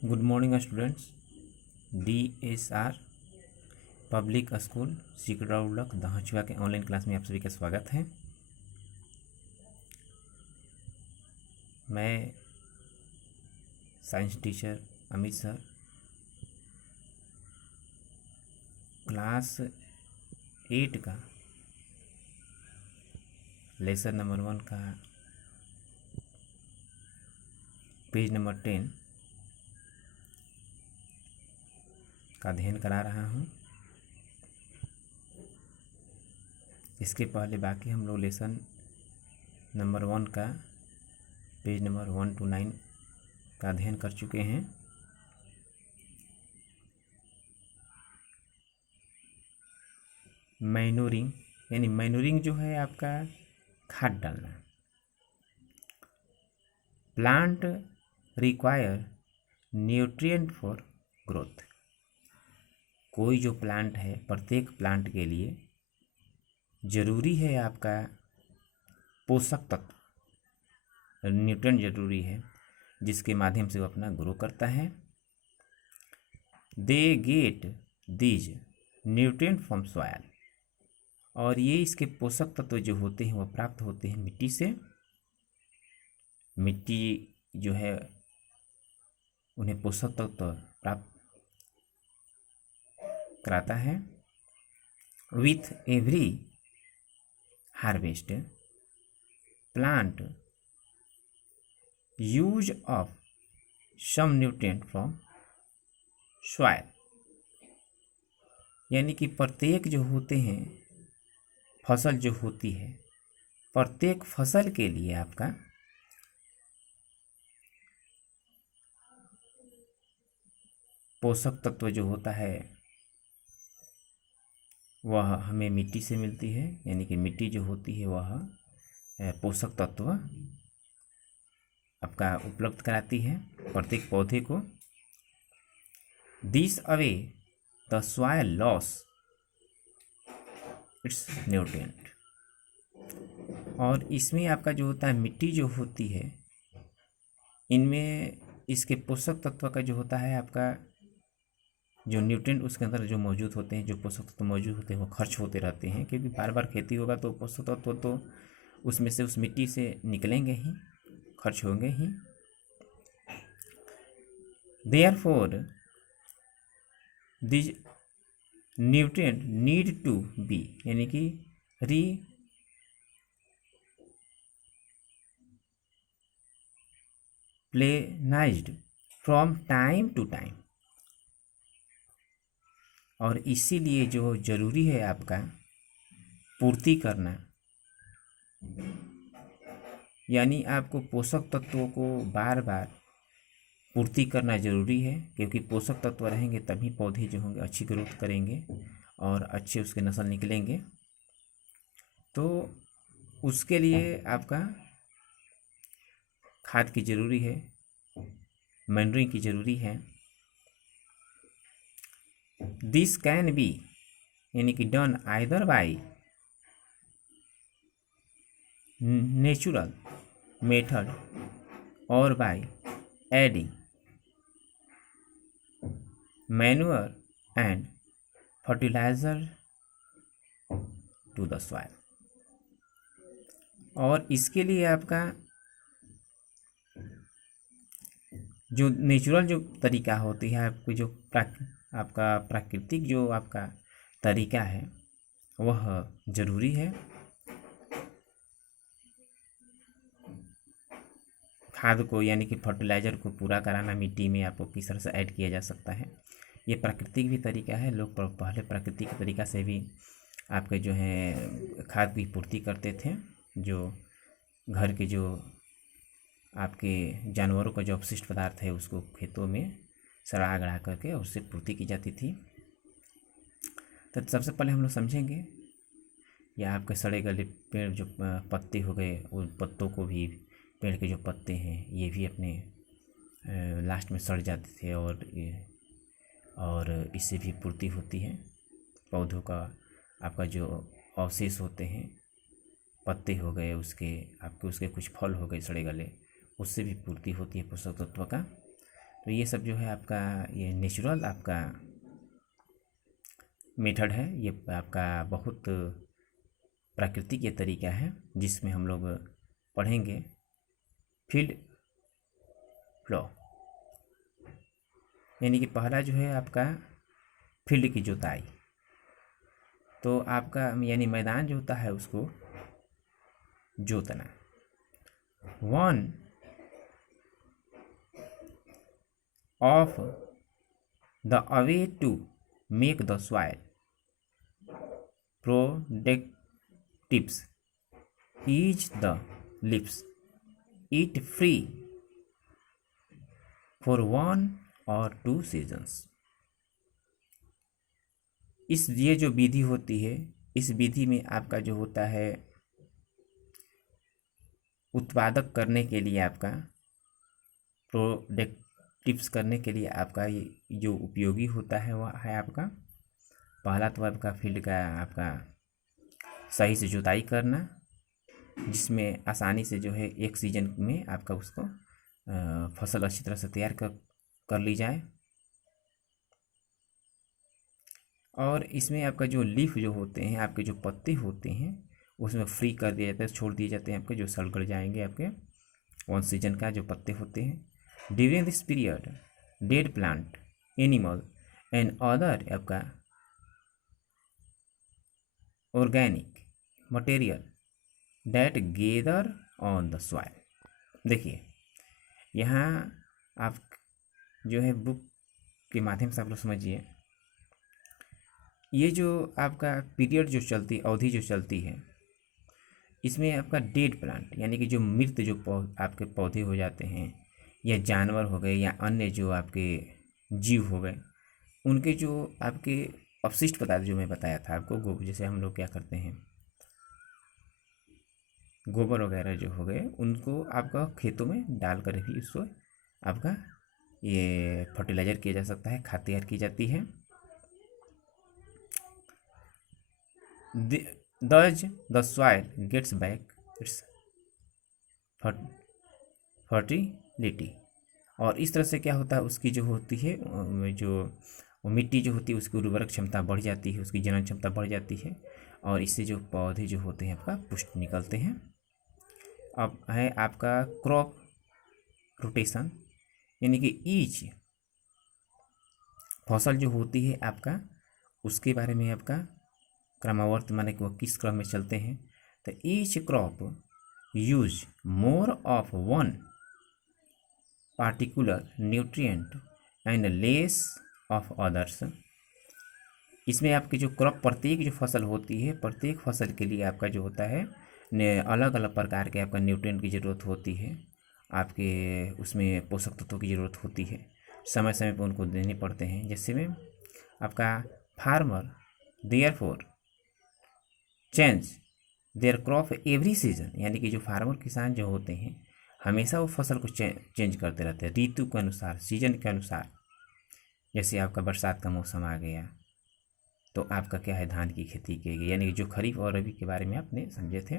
Good morning students. DSR public school Sikraulak Dahchua के online class में आप सभी का स्वागत है। मैं science teacher Amit sir class 8 का लेसन नंबर 1 का पेज नंबर 10 का अध्ययन करा रहा हूँ। इसके पहले बाकी हम लोग लेसन नंबर 1 का पेज नंबर 1 to 9 का अध्ययन कर चुके हैं। मैनूरिंग यानी मैनूरिंग जो है आपका खाद डालना। Plant require nutrient for growth. कोई जो प्लांट है, प्रत्येक प्लांट के लिए जरूरी है आपका पोषक तत्व, न्यूट्रिएंट जरूरी है, जिसके माध्यम से वो अपना ग्रो करता है। They get these nutrient from soil, और ये इसके पोषक तत्व जो होते हैं वो प्राप्त होते हैं मिट्टी से। मिट्टी जो है उन्हें पोषक तत्व प्राप्त कराता है। With every harvest plant use of some nutrient from soil, यानी कि प्रत्येक जो होते हैं फसल जो होती है, प्रत्येक फसल के लिए आपका पोषक तत्व जो होता है वह हमें मिट्टी से मिलती है। यानी कि मिट्टी जो होती है वह पोषक तत्व आपका उपलब्ध कराती है प्रत्येक पौधे को। This away the soil loss it's nutrient, और इसमें आपका जो होता है मिट्टी जो होती है, इनमें इसके पोषक तत्व का जो होता है आपका जो न्यूट्रिएंट उसके अंदर जो मौजूद होते हैं, जो पोषक तत्व मौजूद होते हैं वो खर्च होते रहते हैं, क्योंकि बार बार खेती होगा तो पोषक तत्व तो उसमें से उस मिट्टी से निकलेंगे ही, खर्च होंगे ही। Therefore this nutrient need to be, यानी कि replenished from time to time, और इसीलिए जो जरूरी है आपका पूर्ति करना, यानी आपको पोषक तत्वों को बार बार पूर्ति करना जरूरी है, क्योंकि पोषक तत्व रहेंगे तभी पौधे जो होंगे अच्छी ग्रोथ करेंगे और अच्छे उसके नस्ल निकलेंगे। तो उसके लिए आपका खाद की जरूरी है, मैनूरिंग की जरूरी है। दिस कैन बी, यानी कि done either by natural method और by adding manure and fertiliser to the soil. और इसके लिए आपका जो नेचुरल जो तरीका होती है, आपको जो आपका प्राकृतिक जो आपका तरीका है वह जरूरी है। खाद को यानी कि फर्टिलाइज़र को पूरा कराना मिट्टी में आपको किस तरह से ऐड किया जा सकता है, ये प्राकृतिक भी तरीका है। लोग पहले प्राकृतिक तरीका से भी आपके जो है खाद की पूर्ति करते थे। जो घर के जो आपके जानवरों का जो अपशिष्ट पदार्थ है उसको खेतों में सड़ा गड़ा करके उससे पूर्ति की जाती थी। तो सबसे पहले हम लोग समझेंगे या आपके सड़े गले पेड़ जो पत्ते हो गए, उन पत्तों को भी, पेड़ के जो पत्ते हैं ये भी अपने लास्ट में सड़ जाते थे, और इससे भी पूर्ति होती है। पौधों का आपका जो अवशेष होते हैं, पत्ते हो गए उसके, आपके उसके कुछ फल हो गए सड़े गले, उससे भी पूर्ति होती है पोषक तत्व का। तो ये सब जो है आपका ये नेचुरल आपका मेथड है, ये आपका बहुत प्राकृतिक ये तरीका है जिसमें हम लोग पढ़ेंगे फील्ड फ्लो। यानी कि पहला जो है आपका फील्ड की जुताई, तो आपका यानी मैदान जो होता है उसको जोतना। One of the ways to make the soil productive is the लिप्स इट फ्री फॉर वन और टू सीजन्स। इस ये जो विधि होती है, इस विधि में आपका जो होता है उत्पादक करने के लिए, आपका प्रोडक्टिव्स करने के लिए आपका ये जो उपयोगी होता है वह है आपका पहला तो आपका फील्ड का आपका सही से जुताई करना, जिसमें आसानी से जो है एक सीजन में आपका उसको फसल अच्छी तरह से तैयार कर ली जाए। और इसमें आपका जो लीफ जो होते हैं, आपके जो पत्ते होते हैं उसमें फ्री कर दिया जाता है, छोड़ दिए जाते हैं आपके, जो सड़ जाएंगे आपके वन सीजन का जो पत्ते होते हैं। During this period dead plant animal and other आपका organic material that gather on the soil. देखिए यहाँ आप जो है बुक के माध्यम से आप लोग समझिए, ये जो आपका पीरियड जो चलती अवधि जो चलती है, इसमें आपका डेड प्लांट यानी कि जो मृत जो आपके पौधे हो जाते हैं या जानवर हो गए या अन्य जो आपके जीव हो गए, उनके जो आपके अपशिष्ट पदार्थ जो मैं बताया था आपको, जैसे हम लोग क्या करते हैं गोबर वगैरह जो हो गए, उनको आपका खेतों में डाल कर भी उसको आपका ये फर्टिलाइज़र किया जा सकता है, खाद तैयार की जाती है। Thus the soil gets back its fertility। और इस तरह से क्या होता है, उसकी जो होती है जो मिट्टी जो होती है उसकी उर्वरक क्षमता बढ़ जाती है, उसकी जनन क्षमता बढ़ जाती है, और इससे जो पौधे जो होते हैं आपका पुष्ट निकलते हैं। अब है आपका क्रॉप रोटेशन, यानी कि ईच फसल जो होती है आपका उसके बारे में आपका क्रमवर्त माने कि वो किस क्रम में चलते हैं। तो each crop use more of one particular nutrient and less of others. इसमें आपकी जो क्रॉप प्रत्येक जो फसल होती है, प्रत्येक फसल के लिए आपका जो होता है अलग अलग प्रकार के आपका न्यूट्रिएंट की ज़रूरत होती है, आपके उसमें पोषक तत्वों की ज़रूरत होती है, समय समय पर उनको देने पड़ते हैं। जैसे में आपका farmer therefore change their crop every season, यानी कि जो फार्मर किसान जो होते हैं हमेशा वो फसल को चेंज करते रहते हैं ऋतु के अनुसार, सीजन के अनुसार। जैसे आपका बरसात का मौसम आ गया तो आपका क्या है धान की खेती की गई, यानी कि जो खरीफ और रबी के बारे में आपने समझे थे,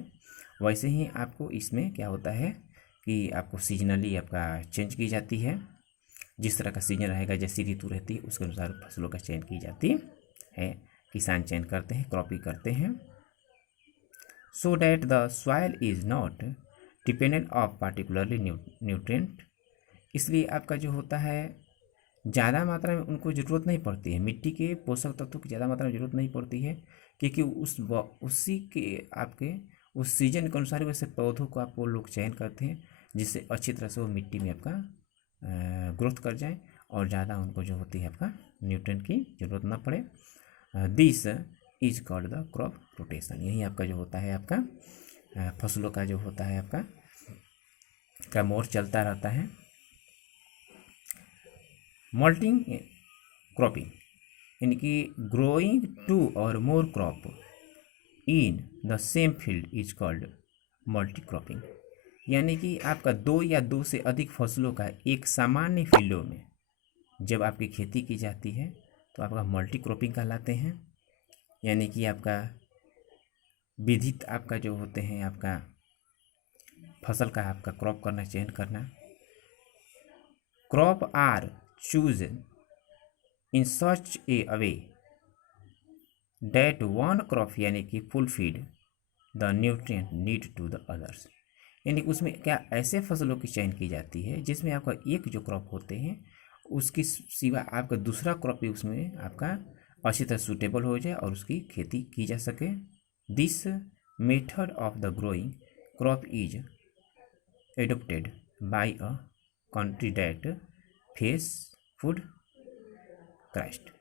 वैसे ही आपको इसमें क्या होता है कि आपको सीजनली आपका चेंज की जाती है। जिस तरह का सीजन रहेगा, जैसी ऋतु रहती है उसके अनुसार फसलों का चयन की जाती है, किसान चयन करते हैं, क्रॉपिंग करते हैं। So that the soil is not dependent of particularly nutrient. इसलिए आपका जो होता है ज़्यादा मात्रा में उनको ज़रूरत नहीं पड़ती है, मिट्टी के पोषक तत्वों की ज़्यादा मात्रा में ज़रूरत नहीं पड़ती है, क्योंकि उसी के आपके उस सीजन के अनुसार वैसे पौधों को आपको लोग चयन करते हैं जिससे अच्छी तरह से वो मिट्टी में आपका ग्रोथ कर जाए और ज़्यादा उनको जो होती है आपका न्यूट्रिएंट की ज़रूरत ना पड़े। This is called the crop rotation. यही आपका जो होता है आपका फसलों का जो होता है आपका क्रम और चलता रहता है। मल्टिंग क्रॉपिंग यानी कि ग्रोइंग टू और more crop in the same field is called multi cropping. यानी कि आपका दो या दो से अधिक फसलों का एक सामान्य फील्डों में जब आपकी खेती की जाती है तो आपका मल्टी क्रॉपिंग कहलाते हैं। यानी कि आपका विधित आपका जो होते हैं आपका फसल का आपका क्रॉप करना, चयन करना। Crop are choose in such a way that one crop यानी कि fulfil the nutrient need to the others, यानी उसमें क्या ऐसे फसलों की चयन की जाती है जिसमें आपका एक जो क्रॉप होते हैं उसकी सिवा आपका दूसरा क्रॉप भी उसमें आपका अच्छी तरह सूटेबल हो जाए और उसकी खेती की जा सके। This method of the growing crop is adopted by a country that face food crisis.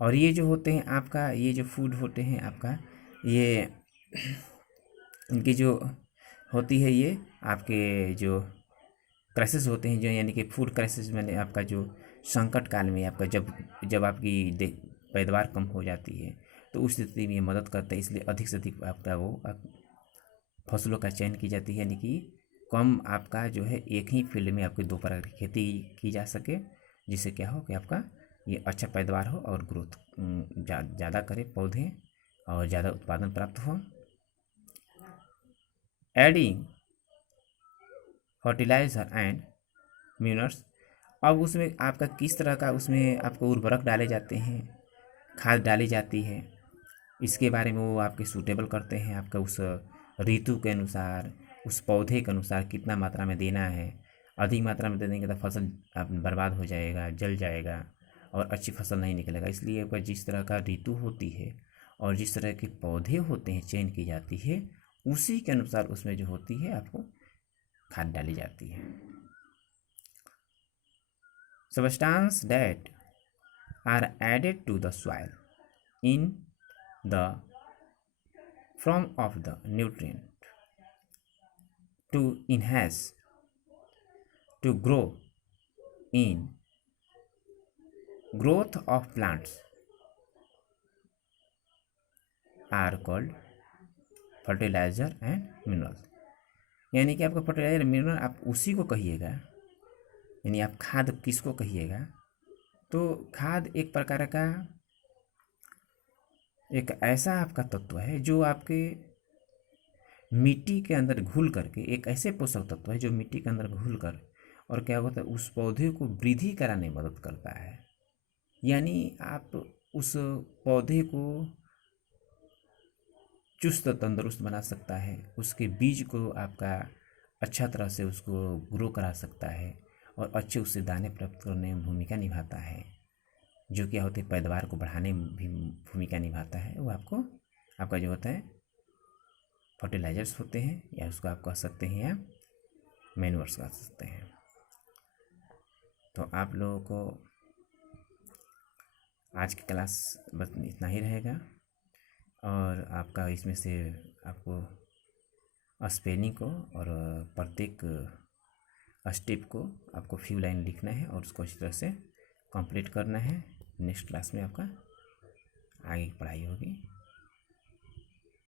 और ये जो होते हैं आपका ये जो फूड होते हैं आपका ये इनकी जो होती है ये आपके जो क्राइसिस होते हैं जो यानी कि फूड क्राइसिस मैंने आपका जो संकट काल में आपका जब आपकी पैदावार कम हो जाती है तो उस स्थिति में मदद करता है, इसलिए अधिक से अधिक आपका फसलों का चयन की जाती है, यानी कि कम आपका जो है एक ही फील्ड में आपकी दो प्रकार की खेती की जा सके, जिससे क्या हो कि आपका ये अच्छा पैदावार हो और ग्रोथ ज़्यादा करे पौधे और ज़्यादा उत्पादन प्राप्त हो। एडिंग फर्टिलाइज़र एंड म्यूनर्स, अब उसमें आपका किस तरह का उसमें आपको उर्वरक डाले जाते हैं, खाद डाली जाती है, इसके बारे में वो आपके सूटेबल करते हैं आपका उस ऋतु के अनुसार उस पौधे के अनुसार कितना मात्रा में देना है। अधिक मात्रा में दे देंगे तो फसल आप बर्बाद हो जाएगा, जल जाएगा और अच्छी फसल नहीं निकलेगा। इसलिए आपका जिस तरह का ऋतु होती है और जिस तरह के पौधे होते हैं चयन की जाती है उसी के अनुसार उसमें जो होती है आपको खाद डाली जाती है। Substances that are added to the soil in the form of the nutrient to enhance to grow in growth of plants are called fertilizer and minerals, यानी कि आपका फर्टिलाइजर मिनरल आप उसी को कहिएगा, यानी आप खाद किसको कहिएगा, तो खाद एक प्रकार का एक ऐसा आपका तत्व है जो आपके मिट्टी के अंदर घुल करके एक ऐसे पोषक तत्व है जो मिट्टी के अंदर घुल कर और क्या होता है उस पौधे को वृद्धि कराने में मदद करता है। यानी आप उस पौधे को चुस्त तंदुरुस्त बना सकता है, उसके बीज को आपका अच्छा तरह से उसको ग्रो करा सकता है और अच्छे उससे दाने प्राप्त करने में भूमिका निभाता है, जो क्या होते हैं पैदावार को बढ़ाने में भी भूमिका निभाता है। वो आपका जो होता है फर्टिलाइजर्स होते हैं या उसको आप कह सकते हैं या मैन्योर्स कह सकते हैं। तो आप लोगों को आज की क्लास बस इतना ही रहेगा और आपका इसमें से आपको स्पेलिंग को और प्रत्येक स्टेप को आपको फ्यू लाइन लिखना है और उसको अच्छी तरह से कंप्लीट करना है। नेक्स्ट क्लास में आपका आगे की पढ़ाई होगी।